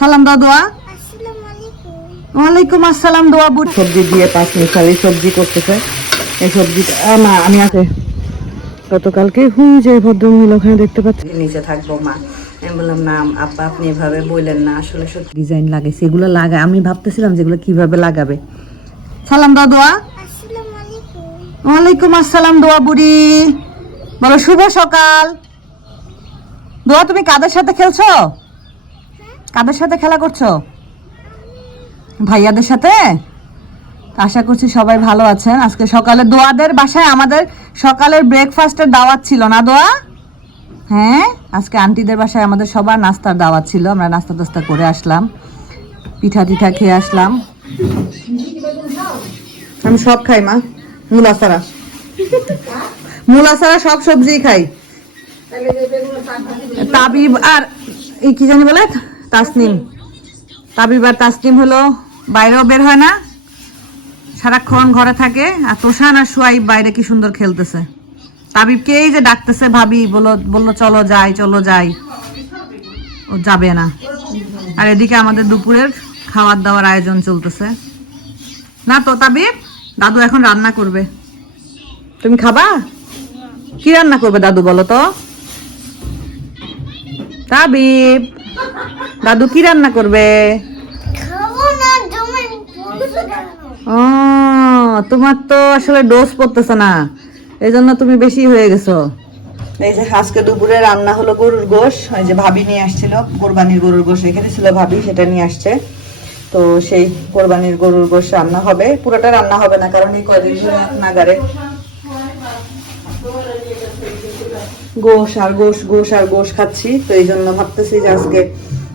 সালাম দাও দোয়া। ওয়ালাইকুম আসসালাম দোয়া বুট। সবজি দিয়ে পাঁচ মিশালি সবজি করতেছে। এই সবজিটা মা আমি আছে। গতকালকে হুম যে ভদ্রমহিলা ওখানে দেখতে পাচ্ছি। নিচে থাকব মা। আমি বললাম না আপা আপনি এভাবে বললেন না। আসলে সত্যি ডিজাইন লাগে সেগুলো লাগায়। আমি ভাবতেছিলাম যেগুলো কীভাবে লাগাবে। সালাম দাও দোয়া। ওয়ালাইকুম আসসালাম দোয়া বুড়ি। বলো শুভ সকাল। দোয়া তুমি কাদের সাথে খেলছো? কাদের সাথে খেলা করছ? ভাইয়াদের সাথে? আশা করছি সবাই ভালো আছেন। আজকে সকালে দোয়াদের বাসায় আমাদের সকালের ব্রেকফাস্টের দাওয়াত ছিল না দোয়া? হ্যাঁ আজকে আন্টিদের বাসায় আমাদের সবার নাস্তার দাওয়াত ছিল। আমরা নাস্তা টাস্তা করে আসলাম। পিঠা টিঠা খেয়ে আসলাম। আমি সব খাই, মা। মূলা ছাড়া। মূলা ছাড়া সব সবজি খাই। তাবিব আর কি জানি বলে? তাসনিম। তাবিব আর তাসনিম হলো বাইরেও বের হয় না, সারাক্ষণ ঘরে থাকে। আর তোষান আর সুয়াইব বাইরে কি সুন্দর খেলতেছে। তাবিবকে এই যে ডাকতেছে, ভাবি বলো বলল, চলো যাই চলো যাই। ও যাবে না। আর এদিকে আমাদের দুপুরের খাওয়ার দাওয়ার আয়োজন চলতেছে। না তো, তাবিব? দাদু এখন রান্না করবে। তুমি খাবা? কি রান্না করবে দাদু বলো তো? তাবিব! দাদু কি রান্না করবে? ও তোমার তো আসলে ডোজ পড়তেছে না। এই জন্য তুমি বেশি হয়ে গেছো। এই যে আজকে দুপুরে রান্না হলো গরুর গোশ ওই যে ভাবি নিয়ে আসছিল কোরবানির গরুর গোশ রেখে দিয়েছিল ভাবি সেটা নিয়ে আসছে। তো সেই কোরবানির গরুর গোশ রান্না হবে। পুরোটা রান্না হবে না কারণ এই কয়দিন নাগারে গোশ আর গোশ গোশ আর গোশ খাচ্ছি, তো এই জন্য ভাবতেছি যে আজকে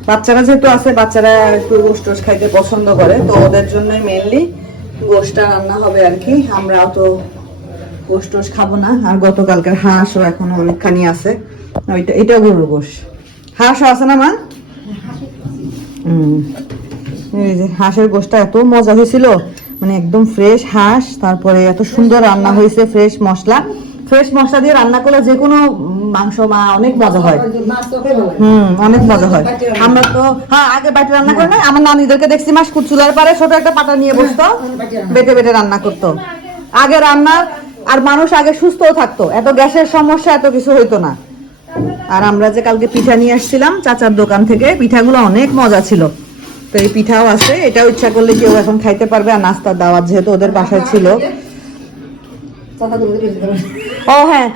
বাচ্চারা যেহেতু আছে, বাচ্চারা একটু গোশ টোশ খাইতে পছন্দ করে, তো ওদের জন্য মেনলি গোশটা রান্না হবে আর কি। আমরা তো গোশ টোশ খাব না, আর গতকালকের হাঁসও এখনও অনেকখানি আছে। ওইটা, এটাও গরুর গোশ। হাঁসও আছে না, মা? হুম। এই যে হাঁসের গোশটা এত মজা হয়েছিল মানে একদম ফ্রেশ হাঁস, তারপরে এত সুন্দর রান্না হয়েছে ফ্রেশ মশলা। ফ্রেশ মশলা দিয়ে রান্না করলে যে কোনো মাংস, মা, অনেক মজা হয়। হুম, অনেক মজা হয়। আমরা তো হ্যাঁ আগে বাটি রান্না করে না আমার নানিদেরকে দেখছি মাস চুলার পারে ছোট একটা পাতা নিয়ে বসতো, বেটে বেটে রান্না করতো। আগে রান্নার আর মানুষ আগে সুস্থও থাকতো। এত গ্যাসের সমস্যা, এত কিছু হইতো না। আর আমরা যে কালকে পিঠা নিয়ে আসছিলাম চাচার দোকান থেকে, পিঠাগুলো অনেক মজা ছিল। তো এই পিঠাও আছে, এটাও ইচ্ছা করলে কেউ এখন খাইতে পারবে, আর নাস্তার দাওয়াত যেহেতু ওদের বাসায় ছিল। ও হ্যাঁ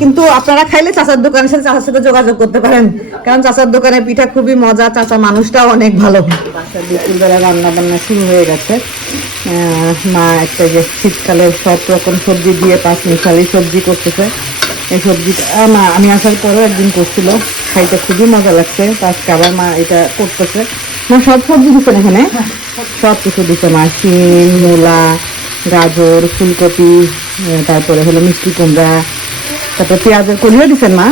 কিন্তু আপনারা খাইলে চাচার দোকানের সাথে চাচার সাথে যোগাযোগ করতে পারেন। কারণ চাচার দোকানে পিঠা খুবই মজা চাচা মানুষটাও অনেক ভালো। দুপুরবেলা রান্না বান্না শুরু হয়ে গেছে। মা একটা যে শীতকালে সব রকম সবজি দিয়ে পাঁচ মিশালি সবজি করতেছে। এই সবজিটা মা আমি আসার পরেও একদিন করছিল। খাইতে খুবই মজা লাগছে। আজকে আবার মা এটা করতেছে। মা সব সবজি দিচ্ছেন এখানে? সব কিছু দিচ্ছে মা। শিম মূলা গাজর ফুলকপি। তারপরে হলো মিষ্টি কুমড়া, তারপরে পেঁয়াজের কলিও দিচ্ছেন মা?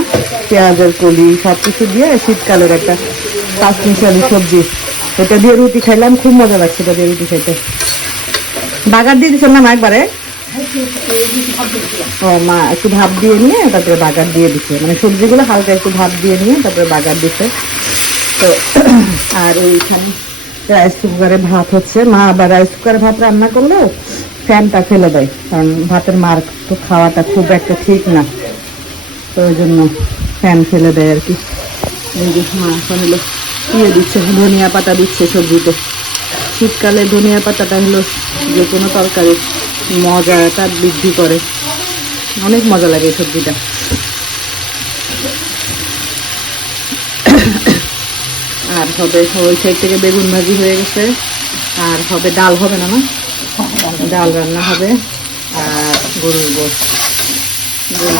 পেঁয়াজের কলি সব কিছু দিয়ে শীতকালের একটা পাঁচ মিশালি সবজি। এটা দিয়ে রুটি খাইলাম, খুব মজা লাগছে এটা দিয়ে রুটি খাইতে। বাগার দিয়ে দিচ্ছেন না মা একবারে? ও মা, একটু ভাত দিয়ে নিয়ে তারপরে বাগার দিয়ে দিচ্ছে মানে সবজিগুলো হালকা একটু ভাত দিয়ে নিয়ে তারপরে বাগার দিচ্ছে তো, আর এইখানে রাইস কুকারে ভাত হচ্ছে। মা আবার রাইস কুকারে ভাত রান্না করলেও ফ্যানটা ফেলে দেয়, কারণ ভাতের মার তো খাওয়াটা খুব একটা ঠিক না। তো ওই জন্য ফ্যান ফেলে দেয় আর কি। এই যে হলো ইয়ে দিচ্ছে, ধনিয়া পাতা দিচ্ছে সবজিতে। শীতকালে ধনিয়া পাতাটা হলো যে কোনো তরকারি মজাটা বৃদ্ধি করে। অনেক মজা লাগে এই সবজিটা। আর হবে ওই সাইড থেকে বেগুন ভাজি হয়ে গেছে, আর হবে ডাল হবে না না? ডাল রান্না হবে আর গরুর গোস গরুর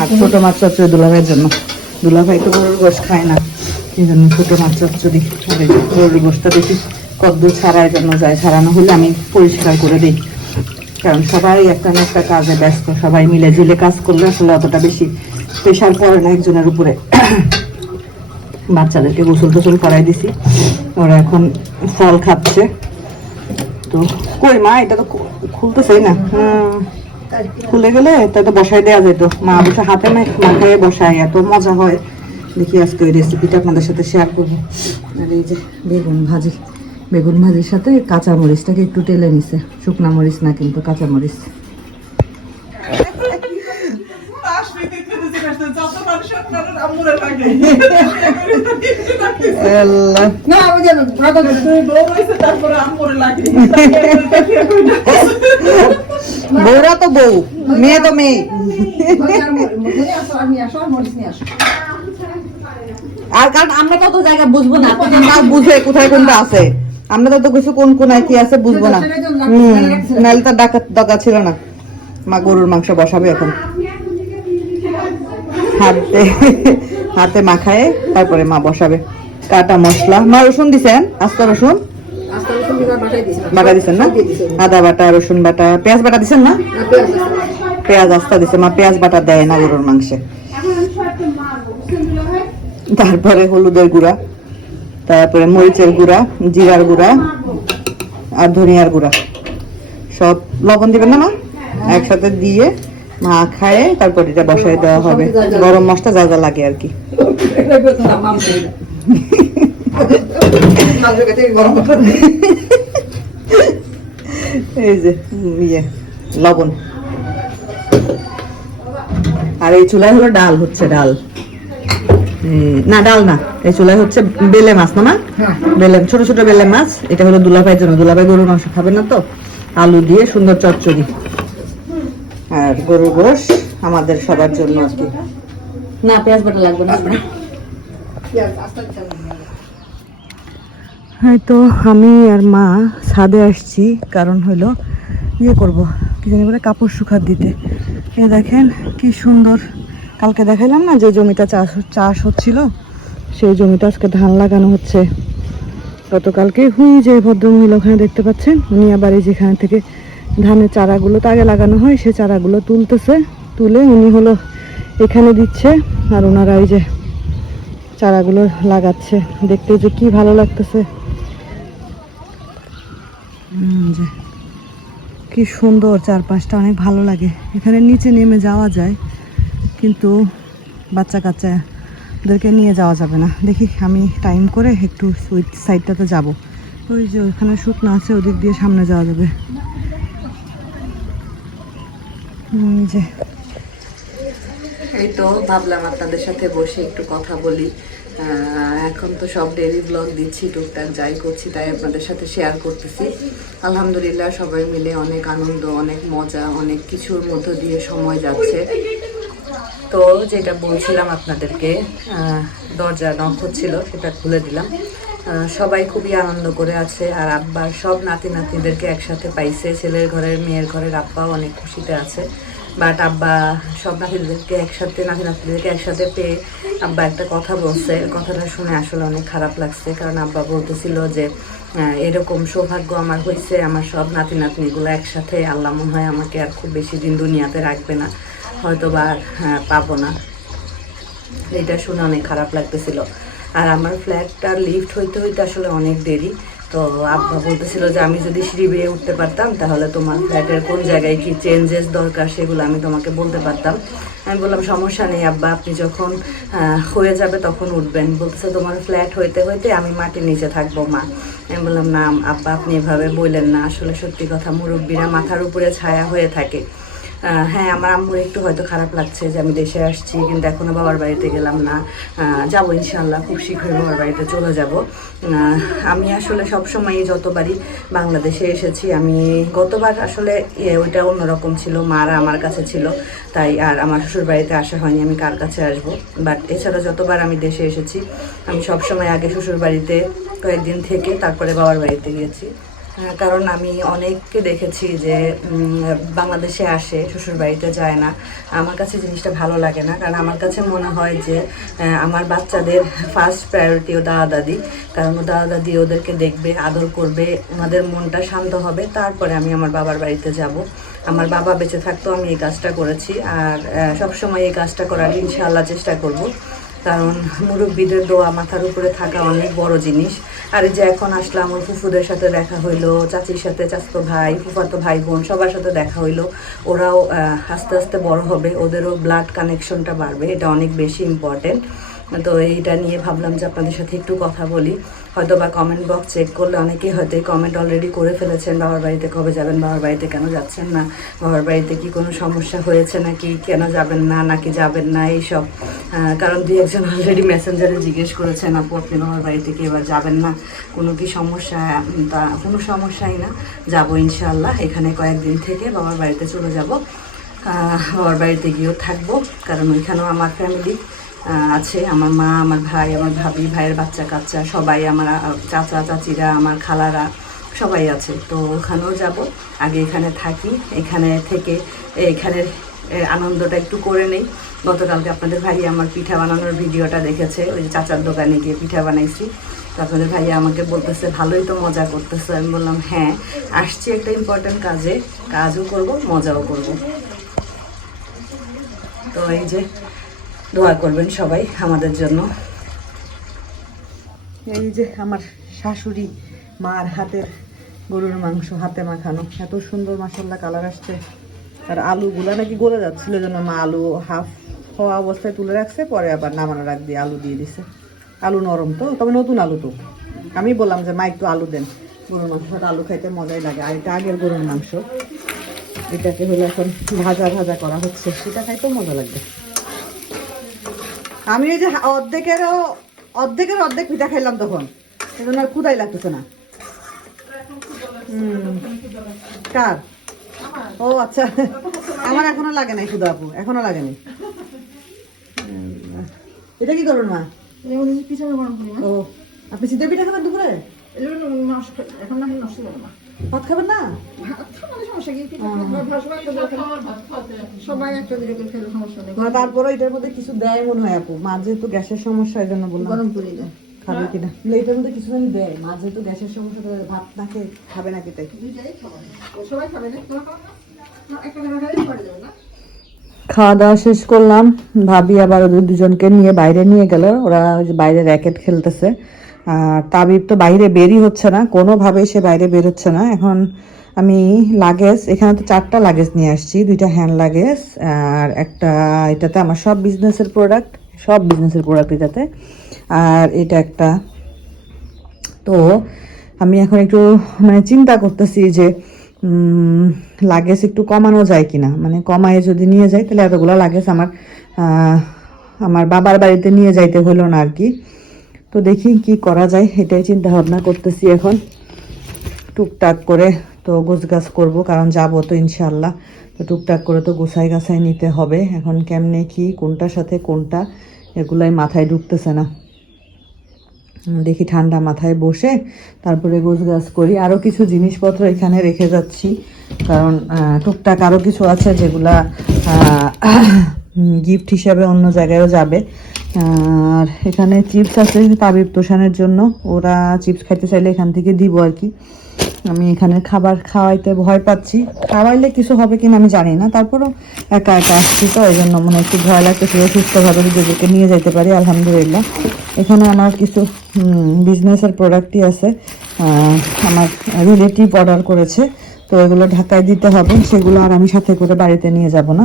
আর ছোট মাছ চচ্চড়ি দুলাভাইয়ের জন্য। দুলাভাই তো গরুর গোস খায় না, এই জন্য ছোট মাছ যে গরুর গোসটা দেখি কদ্দূর ছাড়ার জন্য যায়। ছাড়ানো হলে আমি পরিষ্কার করে দিই। কারণ সবাই একটা না একটা কাজে ব্যস্ত, সবাই মিলে ঝিলে কাজ করলে আসলে অতটা বেশি প্রেশার পড়ে না একজনের উপরে। বাচ্চাদেরকে গোসল টোসল করাই দিছি। ওরা এখন ফল খাচ্ছে। তো। কই মা, এটা তো খুলতেছে না। খুলে গেলে তাতে বসাই দেওয়া যেত। মা বসে হাতে মাথায় বসায়, এত মজা হয়। দেখি আজকে ওই রেসিপিটা আপনাদের সাথে শেয়ার করব। আর এই যে বেগুন ভাজি। বেগুন ভাজির সাথে কাঁচা মরিচটাকে একটু টেলে নিছে। শুকনা মরিচ না কিন্তু কাঁচা মরিচ বউরা তো বউ মেয়ে তো মেয়ে আর কারণ আমরা তো জায়গা বুঝব না বুঝে কোথায় কোনটা আছে আমরা তো কিছু কোন কোনায় কি আছে বুঝব না হম নাহলে তো ডাকা দরকার ছিল না মা গরুর মাংস বসাবে এখন হাতে হাতে মাখায় তারপরে মা বসাবে। কাটা মশলা। মা রসুন দিছেন? আস্তা রসুন? বাটা দিছেন না? আদা বাটা রসুন বাটা। পেঁয়াজ বাটা দিছেন না? পেঁয়াজ আস্তা দিছে। মা পেঁয়াজ বাটা দেয় না গরুর মাংসে। তারপরে হলুদের গুঁড়া তারপরে মরিচের গুঁড়া জিরার গুঁড়া আর ধনিয়ার গুঁড়া। সব লবণ দিবেন না মা? একসাথে দিয়ে তারপর এটা বসায় দেওয়া হবে। গরম যা যা লাগে আর কি। এই যে ইয়ে লবণ। আর এই চুলায় হলো ডাল হচ্ছে, ডাল। না ডাল না, এই চুলায় হচ্ছে বেলে মাছ না মা? বেলে, ছোট ছোট বেলে মাছ। এটা হলো দুলাভাইয়ের জন্য। দুলাভাই গরুর মাংস খাবে না তো। আলু দিয়ে সুন্দর চচ্চড়ি। আর গরুর গোশ আমাদের সবার জন্য আর কি। না পেঁয়াজ বাটা লাগবে না। হয়তো আমি আর মা ছাদে আসছি কারণ হলো ইয়ে করব কি জানি বলে কাপড় শুকাত দিতে। এ দেখেন কি সুন্দর। কালকে দেখাইলাম না যে জমিটা চাষ চাষ হচ্ছিল? সেই জমিটা আজকে ধান লাগানো হচ্ছে। গতকালকে হুই যে ভদ্রমহিলা ওখানে দেখতে পাচ্ছেন উনি আবার এই যেখানে থেকে ধানের চারাগুলো তো আগে লাগানো হয়, সে চারাগুলো তুলতেছে। তুলে উনি হলো এখানে দিচ্ছে, আর ওনারা ওই যে চারাগুলো লাগাচ্ছে। দেখতে যে কি ভালো লাগতেছে। কি সুন্দর চারপাশটা, অনেক ভালো লাগে। এখানে নিচে নেমে যাওয়া যায়, কিন্তু বাচ্চা কাচ্চাদেরকে নিয়ে যাওয়া যাবে না। দেখি আমি টাইম করে একটু ওই সাইডটাতে যাব। ওই যে ওখানে শুকনো আছে, ওদিক দিয়ে সামনে যাওয়া যাবে। এই তো ভাবলাম আপনাদের সাথে বসে একটু কথা বলি। এখন তো সব ডেলি ব্লগ দিচ্ছি, টুকটাক যাই করছি, তাই আপনাদের সাথে শেয়ার করতেছি। আলহামদুলিল্লাহ সবাই মিলে অনেক আনন্দ, অনেক মজা, অনেক কিছুর মধ্য দিয়ে সময় যাচ্ছে। তো যেটা বলছিলাম আপনাদেরকে দরজা নখ হচ্ছিল, সেটা খুলে দিলাম। সবাই খুবই আনন্দ করে আছে আর আব্বার সব নাতি নাতনিদেরকে একসাথে পাইছে। ছেলের ঘরের মেয়ের ঘরের আব্বাও অনেক খুশিতে আছে। বাট আব্বা সব নাতিদেরকে একসাথে নাতি নাতনিদেরকে একসাথে পেয়ে আব্বা একটা কথা বলছে। কথাটা শুনে আসলে অনেক খারাপ লাগছে। কারণ আব্বা বলতেছিল যে এরকম সৌভাগ্য আমার হয়েছে আমার সব নাতি নাতনিগুলো একসাথে আল্লাহ মনে হয় আমাকে আর খুব বেশি দিন দুনিয়াতে রাখবে না। হয়তো বা আহ, পাবো না। এটা শুনে অনেক খারাপ লাগতেছিল। আর আমার ফ্ল্যাটটা লিফট হইতে হইতে আসলে অনেক দেরি। তো আব্বা বলতেছিল যে আমি যদি সিঁড়ি বেয়ে উঠতে পারতাম, তাহলে তোমার ফ্ল্যাটের কোন জায়গায় কি চেঞ্জেস দরকার সেগুলো আমি তোমাকে বলতে পারতাম। আমি বললাম, সমস্যা নেই আব্বা, আপনি যখন হয়ে যাবে তখন উঠবেন। বলতেছে, তোমার ফ্ল্যাট হইতে হইতে আমি মাটির নিচে থাকব, মা। আমি বললাম, না, আব্বা, আপনি এভাবে বললেন না। আসলে সত্যি কথা, মুরব্বীরা মাথার উপরে ছায়া হয়ে থাকে। হ্যাঁ আমার আম্মুর একটু হয়তো খারাপ লাগছে যে আমি দেশে আসছি কিন্তু এখনও বাবার বাড়িতে গেলাম না। যাব ইনশাল্লাহ খুব শীঘ্রই বাবার বাড়িতে চলে যাব। আমি আসলে সবসময়ই যতবারই বাংলাদেশে এসেছি আমি গতবার আসলে ইয়ে, ওইটা অন্যরকম ছিল মারা আমার কাছে ছিল তাই আর আমার শ্বশুর বাড়িতে আসা হয়নি আমি কার কাছে আসব? বাট এছাড়া যতবার আমি দেশে এসেছি আমি সবসময় আগে শ্বশুর বাড়িতে কয়েকদিন থেকে তারপরে বাবার বাড়িতে গিয়েছি। কারণ আমি অনেককে দেখেছি যে বাংলাদেশে আসে শ্বশুর বাড়িতে যায় না। আমার কাছে জিনিসটা ভালো লাগে না, কারণ আমার কাছে মনে হয় যে আমার বাচ্চাদের ফার্স্ট প্রায়োরিটি ও দাদা দাদি কারণ দাদা দাদি ওদেরকে দেখবে, আদর করবে, ওনাদের মনটা শান্ত হবে। তারপরে আমি আমার বাবার বাড়িতে যাব। আমার বাবা বেঁচে থাকতো, আমি এই কাজটা করেছি। আর সবসময় এই কাজটা করার ইনশাআল্লাহ চেষ্টা করব। কারণ মুরব্বীদের দোয়া মাথার উপরে থাকা অনেক বড় জিনিস। আর যে এখন আসলাম, ওর ফুফুদের সাথে দেখা হইল, চাচির সাথে চাচতো ভাই, ফুফাতো ভাই বোন সবার সাথে দেখা হইল। ওরাও আস্তে আস্তে বড় হবে, ওদেরও ব্লাড কানেকশনটা বাড়বে, এটা অনেক বেশি ইম্পর্টেন্ট তো এইটা নিয়ে ভাবলাম যে আপনাদের সাথে একটু কথা বলি। হয়তো বা কমেন্ট বক্স চেক করলে অনেকেই হয়তো কমেন্ট অলরেডি করে ফেলেছেন, বাবার বাড়িতে কবে যাবেন, বাবার বাড়িতে কেন যাচ্ছেন না, বাবার বাড়িতে কি কোনো সমস্যা হয়েছে নাকি, কেন যাবেন না, নাকি যাবেন না, এইসব। কারণ দুই একজন অলরেডি মেসেঞ্জারে জিজ্ঞেস করেছেন, আপু, আপনি বাবার বাড়িতে কি এবার যাবেন না? কোনো কি সমস্যা? তা কোনো সমস্যাই না, যাব ইনশাল্লাহ এখানে কয়েকদিন থেকে বাবার বাড়িতে চলে যাব। বাবার বাড়িতে গিয়েও থাকব, কারণ ওইখানেও আমার ফ্যামিলি আছে। আমার মা, আমার ভাই, আমার ভাবি, ভাইয়ের বাচ্চা কাচ্চা, সবাই আমার চাচা, চাচিরা, আমার খালারা, সবাই আছে। তো ওখানেও যাব। আগে এখানে থাকি। এখানে থেকে এখানের আনন্দটা একটু করে নেই। গতকালকে আপনাদের ভাই আমার পিঠা বানানোর ভিডিওটা দেখেছে। ওই চাচার দোকানে গিয়ে পিঠা বানাইছি। তো আপনাদের ভাই আমাকে বলতেছে, ভালোই তো মজা করতেছে। আমি বললাম হ্যাঁ আসছি একটা ইম্পর্টেন্ট কাজে। কাজও করব, মজাও করব। তো এই যে দোয়া করবেন সবাই আমাদের জন্য। এই যে আমার শাশুড়ি মার হাতের গরুর মাংস হাতে মাখানো, এত সুন্দর মাসাল্লা কালার আসছে। আর আলুগুলা নাকি গলে যাচ্ছিল জন্য মা আলু হাফ হওয়া অবস্থায় তুলে রাখছে, পরে আবার নামানোর আগ দিয়ে আলু দিয়ে দিছে। আলু নরম তো, তবে নতুন আলু তো। আমি বললাম যে, মা, একটু আলু দেন। গরুর মাংস আলু খাইতে মজাই লাগে। আর এটা আগের গরুর মাংস। এটাকে হলো এখন ভাজা ভাজা করা হচ্ছে। সেটা খাইতেও মজা লাগবে। আমি এই যে অর্ধেকেরও অর্ধেকের অর্ধেক পিঠা খাইলাম তখন। সেজন্য আর ক্ষুদাই লাগতেছে না। কার? ও আচ্ছা। আমার এখনও লাগে নাই ক্ষুদা আপু এখনও লাগে নাই। এটা কি করবেন মা? ও আপনি শীতের পিঠা খাবেন দুপুরে? ভাত খাবেন না? না, তারপরে এটার মধ্যে কিছু দেয় মনে হয় আপু। মা যেহেতু গ্যাসের সমস্যা এই জন্য বললাম। গরম করে দেয় খাবে কিনা? এটার মধ্যে কিছু দেয় মা যেহেতু গ্যাসের সমস্যা ভাত না খেয়ে খাবে নাকি তাই? খাওয়া দাওয়া শেষ করলাম। ভাবি আবার ওদের দুজনকে নিয়ে বাইরে নিয়ে গেল। ওরা ওই বাইরে র্যাকেট খেলতেছে। আর তাবিব তো বাইরে বেরই হচ্ছে না, কোনোভাবেই সে বাইরে বের হচ্ছে না। এখন আমি লাগেজ, এখানে তো চারটা লাগেজ নিয়ে আসছি, দুইটা হ্যান্ড লাগেজ আর একটা এটাতে আমার সব বিজনেসের প্রোডাক্ট, সব বিজনেসের প্রোডাক্ট এটাতে। আর এটা একটা। তো আমি এখন একটু মানে চিন্তা করতেছি যে লাগেজ একটু কমানো যায় কিনা। মানে কমায় যদি নিয়ে যাই, তাহলে এতগুলো লাগেজ আমার আমার বাবার বাড়িতে নিয়ে যাইতে হলো না আর কি। তো দেখি কি করা যায়, এটাই চিন্তা ভাবনা করতেছি এখন। টুকটাক করে তো গোছগাছ করব, কারণ যাব তো ইনশাল্লাহ তো টুকটাক করে তো গোছাই গাছাই নিতে হবে। এখন কেমনে কি, কোনটার সাথে কোনটা, এগুলাই মাথায় ঢুকতেছে না। দেখি ঠান্ডা মাথায় বসে তারপরে গোছগাছ করি। আরও কিছু জিনিসপত্র এখানে রেখে যাচ্ছি, কারণ টুকটাক আরও কিছু আছে যেগুলা গিফট হিসাবে অন্য জায়গায়ও যাবে। আর এখানে চিপস আছে তাবিব তোষানের জন্য। ওরা চিপস খাইতে চাইলে এখান থেকে দিব আর কি। আমি এখানে খাবার খাওয়াইতে ভয় পাচ্ছি। খাওয়াইলে কিছু হবে কিনা আমি জানি না। তারপরও একা একা আসছি তো, এই জন্য মনে একটু ভয় লাগতেছে সুস্থভাবে নিজেদেরকে নিয়ে যেতে পারি, আলহামদুলিল্লাহ। এখানে আমার কিছু বিজনেসের প্রোডাক্টই আছে। আমার রিলেটিভ অর্ডার করেছে। তো এগুলো ঢাকায় দিতে হবে। সেগুলো আর আমি সাথে করে বাড়িতে নিয়ে যাব না।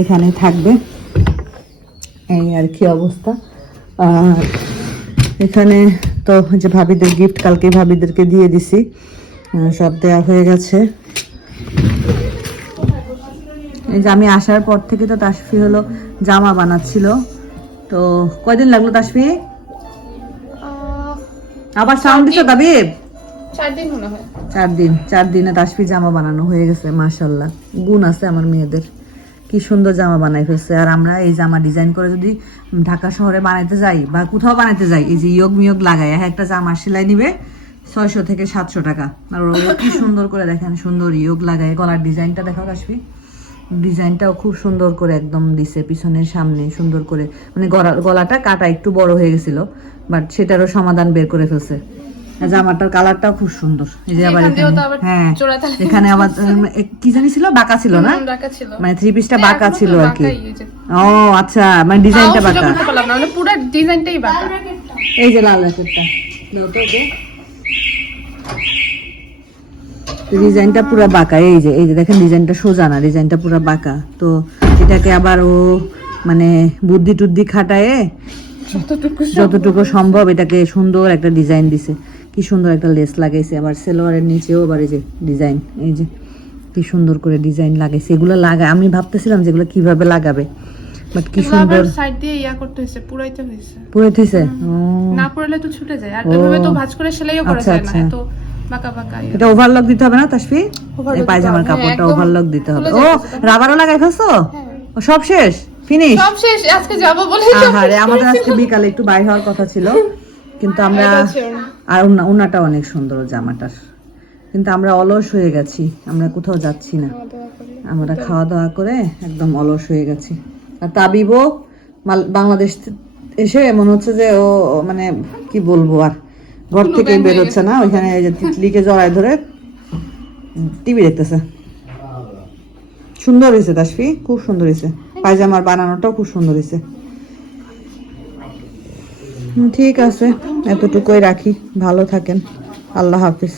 এখানেই থাকবে। এই আর কি অবস্থা। আর এখানে তো যে ভাবিদের গিফট কালকে ভাবিদেরকে দিয়ে দিছি। সব দেওয়া হয়ে গেছে। এই যে আমি আসার পর থেকে তো তাসফি হলো জামা বানাচ্ছিল। তো কয়দিন লাগল তাসফি? আবার সাউন্ড দিছো তাবিব চার দিন মনে হয়। চার দিন চার দিনে তাসফি জামা বানানো হয়ে গেছে মাশাল্লাহ গুণ আছে আমার মেয়েদের। কি সুন্দর জামা বানাই ফেলছে। আর আমরা এই জামা ডিজাইন করে যদি ঢাকা শহরে বানাইতে যাই বা কোথাও বানাইতে যাই, এই যে ইয়োগ মিয়োগ লাগাই, এক একটা জামা সেলাই নিবে ছয়শো থেকে সাতশো টাকা। আর ও কি সুন্দর করে দেখেন, সুন্দর ইয়োগ লাগায়। গলার ডিজাইনটা দেখাও তাসফি ডিজাইনটাও খুব সুন্দর করে একদম দিছে, পিছনের সামনে সুন্দর করে। মানে গলা গলাটা কাটা একটু বড় হয়ে গেছিল বাট সেটারও সমাধান বের করে ফেলছে। জামাটার কালারটাও খুব সুন্দর। এই যে আবার হ্যাঁ এখানে আবার কি জানি ছিল? বাঁকা ছিল না? মানে থ্রি পিসটা হ্যাঁ, বাঁকা ছিল আর কি বাঁকাই এই যে। ও আচ্ছা মানে ডিজাইনটা বাঁকা। মানে পুরো ডিজাইনটাই বাঁকা। এই যে লাল র্যাকেটটা ডিজাইনটা পুরো বাঁকা এই যে এই যে দেখেন ডিজাইনটা সোজা না ডিজাইনটা পুরো বাঁকা। তো এটাকে আবার ও মানে বুদ্ধি টুদ্ধি খাটায়ে যতটুকু সম্ভব এটাকে সুন্দর একটা ডিজাইন দিছে। কি সুন্দর একটা লেস লাগাইছে আবার সেলোয়ারের নিচেও আবার এই যে ডিজাইন এই যে কি সুন্দর করে ডিজাইন লাগাইছে এগুলো লাগায় আমি ভাবতেছিলাম যেগুলো কীভাবে লাগাবে বাট কি সুন্দর। সাইড দিয়ে ইয়া করতে হয়েছে পুরাইতে হয়েছে। পুরে থইছে ও। না পুরালে তো ছুটে যায় আর এভাবে তো ভাঁজ করে সেলাইও করা আচ্ছা, যায় না আচ্ছা। এত বাঁকা বাঁকা এটা ওভারলক দিতে হবে না তাসফি? পায়জামার কাপড়টা হ্যাঁ, ওভারলক দিতে হবে। ও রাবারও লাগাই ফেলছো? ও, সব শেষ? ফিনিশ সব শেষ আজকে যাব বলে আহারে আমাদের আজকে বিকালে একটু বাইরে হওয়ার কথা ছিল। কিন্তু আমরা। আর ওনা- ওনাটা অনেক সুন্দর জামাটার। কিন্তু আমরা অলস হয়ে গেছি আমরা কোথাও যাচ্ছি না। আমরা খাওয়া দাওয়া করে একদম অলস হয়ে গেছি। আর তাবিবও বাংলাদেশ এসে মনে হচ্ছে যে ও মানে কি বলব আর? ঘর থেকে বেরোচ্ছে না ওইখানে তিতলিকে জড়ায় ধরে টিভি দেখতেছে। সুন্দর হয়েছে তাসফি খুব সুন্দর হয়েছে। পায়জামার বানানোটাও খুব সুন্দর হয়েছে। ঠিক আছে। এতটুকুই রাখি। ভালো থাকেন। আল্লাহ হাফিজ।